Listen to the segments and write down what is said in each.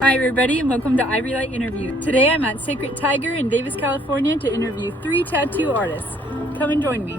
Hi everybody and welcome to Ivorylight Interview. Today I'm at Sacred Tiger in Davis, California to interview 3 tattoo artists. Come and join me.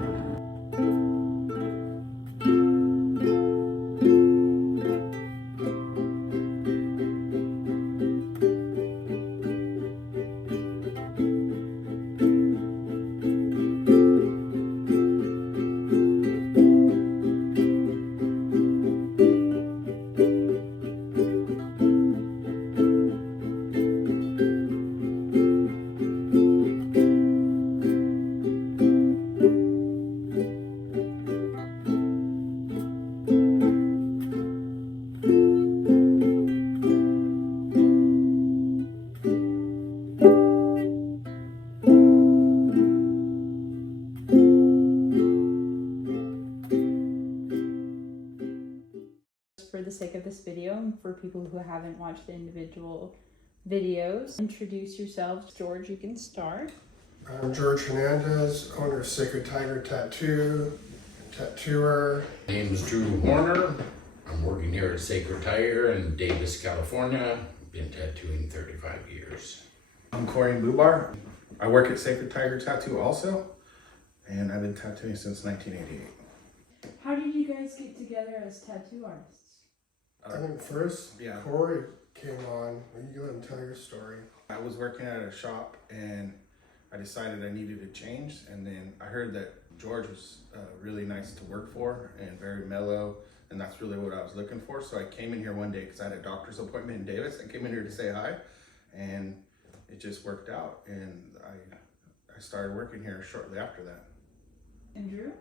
For the sake of this video and for people who haven't watched the individual videos, introduce yourselves. George, you can start. I'm George Hernandez, owner of Sacred Tiger Tattoo, tattooer. My name is Drew Horner. I'm working here at Sacred Tiger in Davis, California. Been tattooing 35 years. I'm Boobar. I work at Sacred Tiger Tattoo also, and I've been tattooing since 1988. How did you guys get together as tattoo artists? I think first, Corey came on. You go ahead and tell your story. I was working at a shop and I decided I needed a change, and then I heard that George was really nice to work for and very mellow, and that's really what I was looking for. So I came in here one day because I had a doctor's appointment in Davis. I came in here to say hi, and it just worked out, and I started working here shortly after that. And Drew?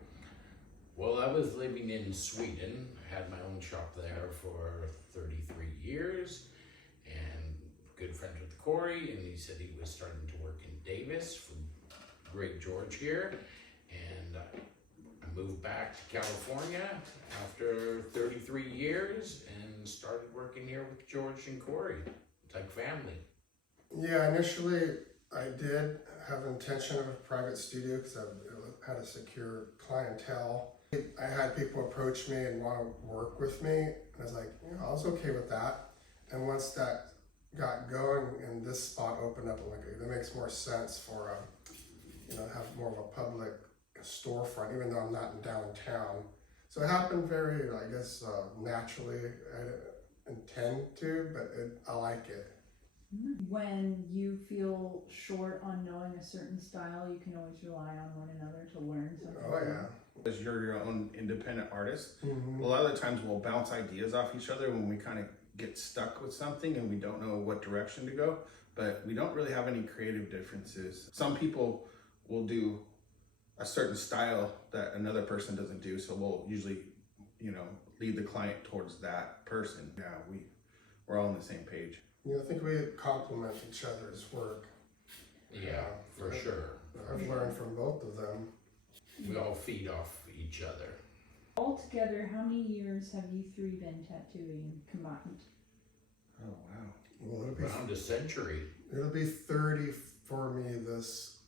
Well, I was living in Sweden, had my own shop there for 33 years, and good friends with Corey, and he said he was starting to work in Davis for great George here, and I moved back to California after 33 years and started working here with George and Corey. It's like family. Yeah, initially I did have intention of a private studio because I had a secure clientele. I had people approach me and want to work with me, and I was like, I was okay with that. And once that got going and this spot opened up, I'm like, that makes more sense for have more of a public storefront, even though I'm not in downtown. So it happened very, I guess, naturally. I didn't intend to, but I like it. When you feel short on knowing a certain style, you can always rely on one another to learn something. Oh yeah. As you're your own independent artist, Mm-hmm. a lot of the times we'll bounce ideas off each other when we kind of get stuck with something and we don't know what direction to go, but we don't really have any creative differences. Some people will do a certain style that another person doesn't do, so we'll usually, lead the client towards that person. Yeah, we're all on the same page. I think we complement each other's work. Yeah, for sure. I've learned from both of them. We all feed off each other. Altogether, how many years have you 3 been tattooing combined? Oh, wow. Well, Around a century. it'll be 30 for me this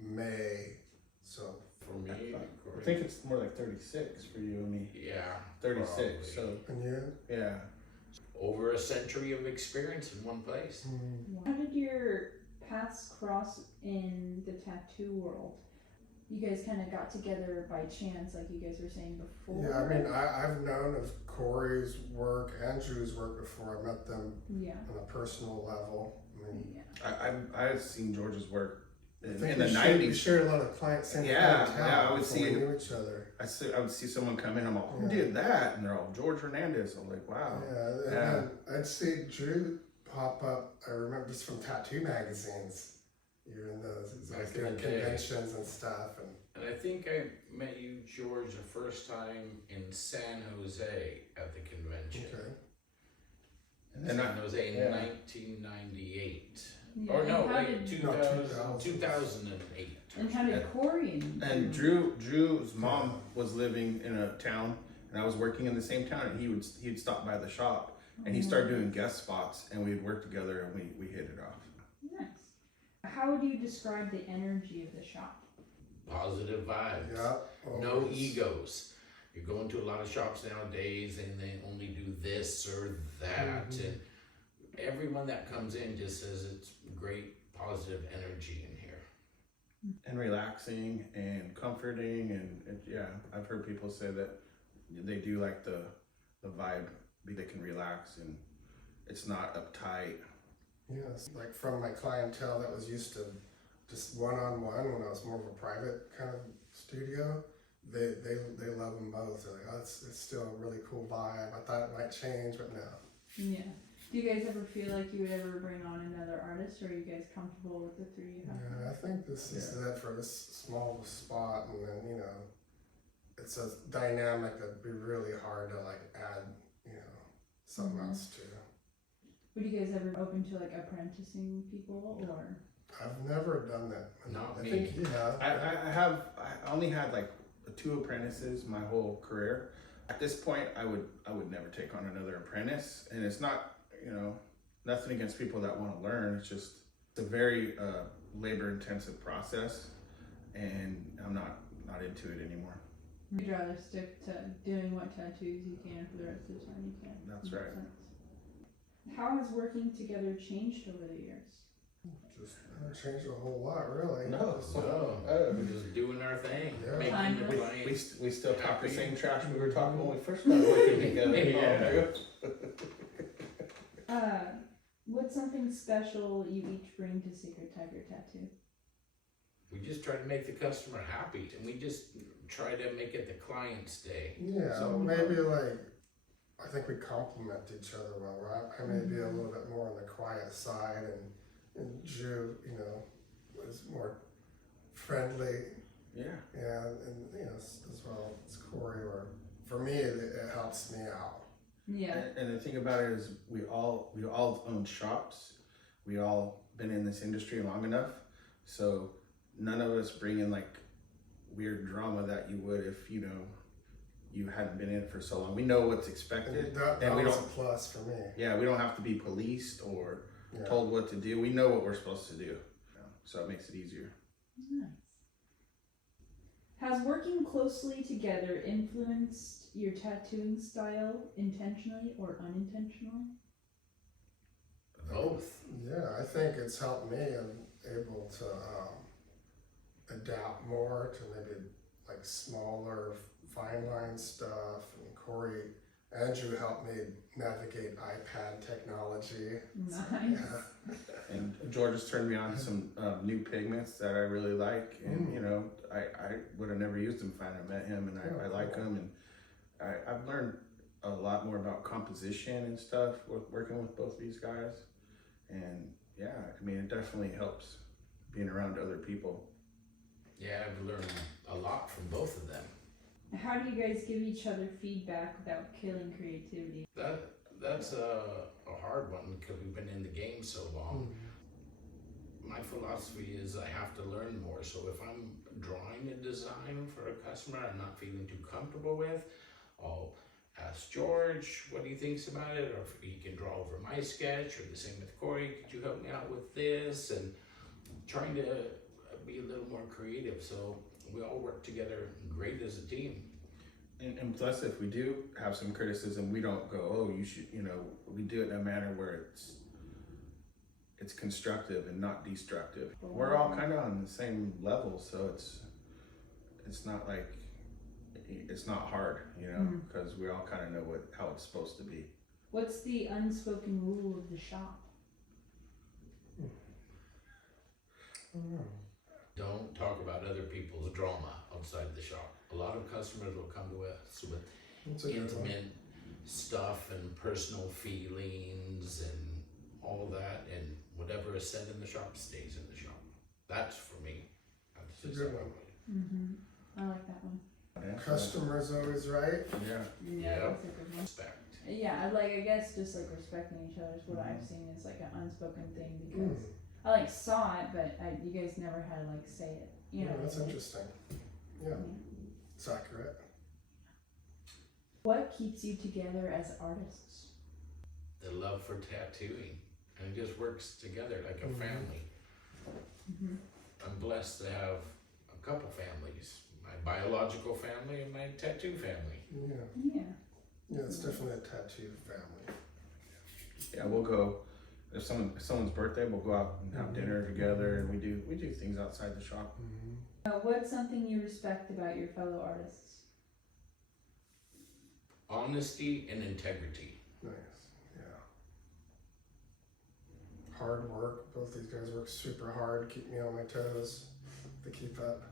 May. So For me, I think it's more like 36 for you and me. yeah, 36, probably. so and you? yeah. Over a century of experience in one place. How did your paths cross in the tattoo world? You guys kind of got together by chance, like you guys were saying before. Yeah, I mean, I've known of Corey's work and Drew's work before. I met them on a personal level. I mean, I've seen George's work in I think the we 90s. shared a lot of clients, same Yeah, clientele yeah, I would before see we it. knew each other. I would see someone come in, I'm like, who did that? And they're all, George Hernandez. I'm like, wow. Yeah, and then I'd see Drew pop up. I remember just from tattoo magazines. You're in those, Back doing in the day. conventions and stuff. And I think I met you, George, the first time in San Jose at the convention. Okay. And San then Jose in yeah. 1998. Yeah, Or no, and how wait, did- 2008. And how did Corey And Drew's mom was living in a town, and I was working in the same town, and he'd stop by the shop, and he started doing guest spots, and we'd work together, and we hit it off. Nice. How would you describe the energy of the shop? Positive vibes. Yeah. No always. egos. You're going to a lot of shops nowadays and they only do this or that. And everyone that comes in just says it's great, positive energy in here. And relaxing and comforting, and yeah, I've heard people say that they do like the vibe. They can relax and it's not uptight. Yes, like from my clientele that was used to just one-on-one when I was more of a private kind of studio, they love them both. They're like, oh, it's still a really cool vibe. I thought it might change, but no. Yeah. Do you guys ever feel like you would ever bring on another artist, or are you guys comfortable with the three you have? Yeah, I think this is it for this small spot, and then, you know, it's a dynamic that'd be really hard to like add, you know, something else to. Would you guys ever open to like apprenticing people, or? I've never done that. Not I me. think you have. I only had like 2 apprentices my whole career. At this point, I would never take on another apprentice, and it's not, you know, nothing against people that want to learn. It's just it's a very labor intensive process, and I'm not into it anymore. You'd rather stick to doing what tattoos you can for the rest of the time you can. That's Makes right. sense. How has working together changed over the years? Just haven't changed a whole lot, really. No. So we're just doing our thing, Yeah. making the We client. we still talk the Happy. same trash we were talking when we first started working together. Yeah. What's something special you each bring to Secret Tiger Tattoo? We just try to make the customer happy, and we just try to make it the client's day. Yeah, So maybe like, I think we complement each other well, right? I may be a little bit more on the quiet side, and Drew, you know, was more friendly. Yeah. Yeah, and you know, as well as Corey, or for me, it helps me out. Yeah. And the thing about it is we all own shops. We all been in this industry long enough. So none of us bring in like weird drama that you would if, you know, you hadn't been in it for so long. We know what's expected. That we was a don't- plus for me. Yeah, we don't have to be policed or Yeah. told what to do. We know what we're supposed to do. So it makes it easier. Nice. Has working closely together influenced your tattooing style intentionally or unintentionally? Both. Yeah, I think it's helped me. I'm able to adapt more to maybe like smaller fine line stuff, and Andrew helped me navigate iPad technology. Nice. Yeah. And George has turned me on to some new pigments that I really like. And, you know, I would have never used them if I hadn't met him, and I like them. And I've learned a lot more about composition and stuff with working with both these guys. And yeah, I mean, it definitely helps being around other people. Yeah, I've learned a lot from both of them. How do you guys give each other feedback without killing creativity? That's a hard one because we've been in the game so long. My philosophy is I have to learn more. So if I'm drawing a design for a customer I'm not feeling too comfortable with, I'll ask George what he thinks about it, or if he can draw over my sketch, or the same with Corey, could you help me out with this? And trying to be a little more creative so we all work together great as a team. And plus, if we do have some criticism, we don't go, oh, you should, you know, we do it in a manner where it's constructive and not destructive. We're all kind of on the same level, so it's not like, it's not hard, you know, because we all kind of know how it's supposed to be. What's the unspoken rule of the shop? Don't talk about other people's drama outside the shop. A lot of customers will come to us with That's a good one. intimate stuff and personal feelings and all that, and whatever is said in the shop stays in the shop. That's for me. That's It's a just good how I one. look I like that one. Yeah. Customer's always right. Yeah. Yeah, Yep. that's a good at it. one. Respect. Yeah, I guess just like respecting each other is what I've seen is like an unspoken thing, because I like saw it, but you guys never had to like say it. You know, That's like, interesting. Yeah, it's accurate. what keeps you together as artists? The love for tattooing, and it just works together like a family. I'm blessed to have a couple families, my biological family and my tattoo family. Yeah, Yeah. yeah, it's definitely a tattoo family. Yeah, we'll go if someone's birthday, we'll go out and have dinner together, and we do things outside the shop. What's something you respect about your fellow artists? Honesty and integrity. Nice, yeah. Hard work. Both these guys work super hard, keep me on my toes. To keep up.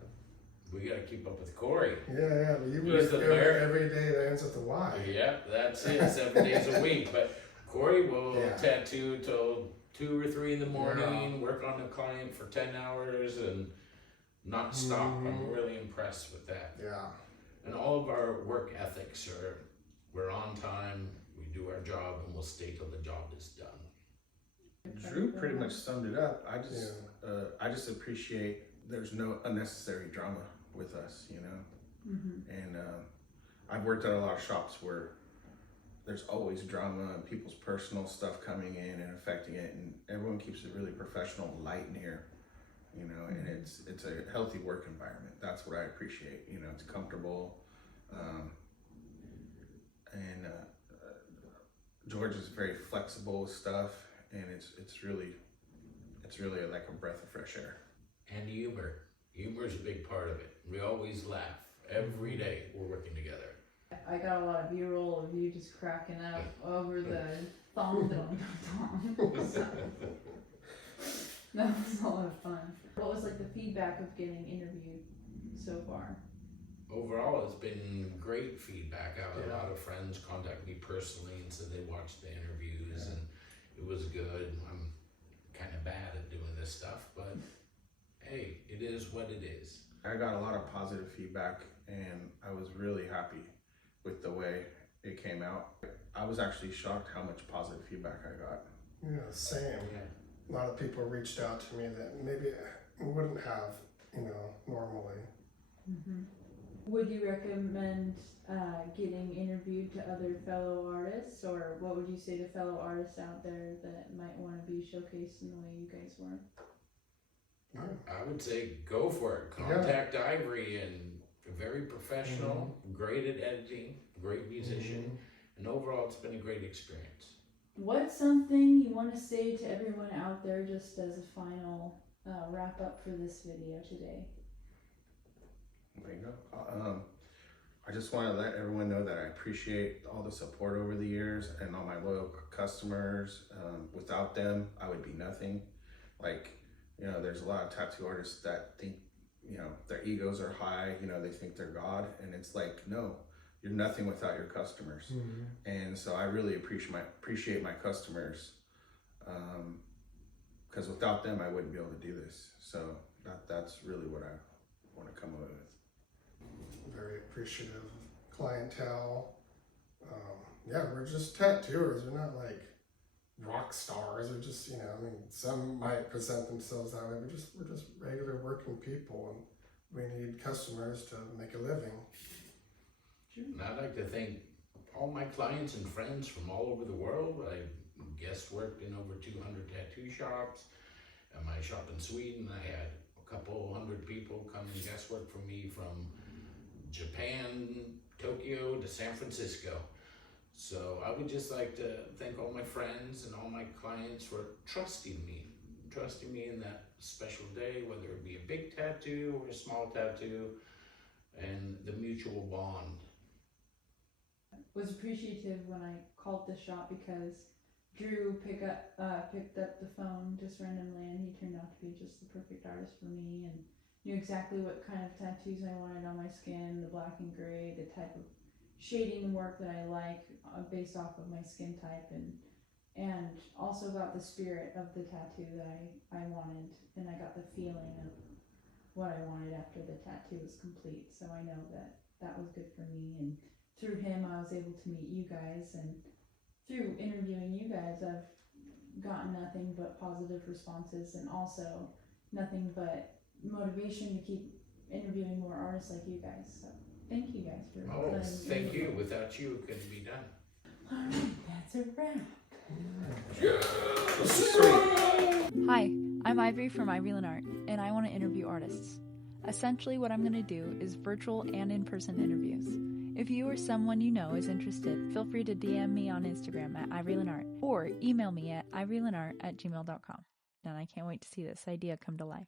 We gotta keep up with Corey. Yeah, but you He's work the mayor. every day that ends with the Y. Yep, that's it, 7 days a week. But Corey will Yeah. tattoo till 2 or 3 in the morning, work on a client for 10 hours and not stop. I'm really impressed with that. Yeah. And all of our work ethics are, we're on time, we do our job, and we'll stay till the job is done. Drew pretty much summed it up. I just appreciate there's no unnecessary drama with us, you know. And I've worked at a lot of shops where there's always drama and people's personal stuff coming in and affecting it, and everyone keeps it really professional, light in here, you know. And it's a healthy work environment. That's what I appreciate. You know, it's comfortable, and George is very flexible with stuff, and it's really like a breath of fresh air. And humor. Humor is a big part of it. We always laugh. Every day we're working together. I got a lot of B-roll of you just cracking up over the thong. So, that was a lot of fun. What was like the feedback of getting interviewed so far? Overall, it's been great feedback. I have a lot of friends contact me personally and said they watched the interviews and it was good. I'm kind of bad at doing this stuff, but hey, it is what it is. I got a lot of positive feedback, and I was really happy with the way it came out. I was actually shocked how much positive feedback I got. Yeah, same. Yeah. A lot of people reached out to me that maybe wouldn't have, you know, normally. Would you recommend getting interviewed to other fellow artists, or what would you say to fellow artists out there that might want to be showcased in the way you guys were? I would say go for it. Contact Ivory, and very professional, great at editing, great musician, and overall it's been a great experience. What's something you want to say to everyone out there just as a final wrap up for this video today? There you go. I just want to let everyone know that I appreciate all the support over the years and all my loyal customers. Without them, I would be nothing. Like, you know, there's a lot of tattoo artists that think, you know, their egos are high, you know, they think they're God, and it's like, no, you're nothing without your customers. And so I really appreciate my customers, because without them, I wouldn't be able to do this. So that's really what I want to come up with. Very appreciative of clientele. Yeah, we're just tattooers. We're not like rock stars. We're just, you know, I mean, some might present themselves that way. We're just regular working people, and we need customers to make a living. And I'd like to thank all my clients and friends from all over the world. I guest worked in over 200 tattoo shops. At my shop in Sweden, I had a couple hundred people come and guest work for me from Japan, Tokyo to San Francisco. So I would just like to thank all my friends and all my clients for trusting me in that special day, whether it be a big tattoo or a small tattoo, and the mutual bond. Was appreciative when I called the shop because Drew picked up the phone just randomly, and he turned out to be just the perfect artist for me, and knew exactly what kind of tattoos I wanted on my skin, the black and gray, the type of shading work that I like based off of my skin type, and also got the spirit of the tattoo that I wanted, and I got the feeling of what I wanted after the tattoo was complete. So I know that was good for me, and through him I was able to meet you guys, and through interviewing you guys I've gotten nothing but positive responses, and also nothing but motivation to keep interviewing more artists like you guys. So thank you guys for Thank you. Without you, it couldn't be done. Alright, that's a wrap. Hi, I'm Ivory from Ivorylight Art, and I want to interview artists. Essentially what I'm going to do is virtual and in-person interviews. If you or someone you know is interested, feel free to DM me on Instagram at ivorylandart or email me at ivorylandart@gmail.com. And I can't wait to see this idea come to life.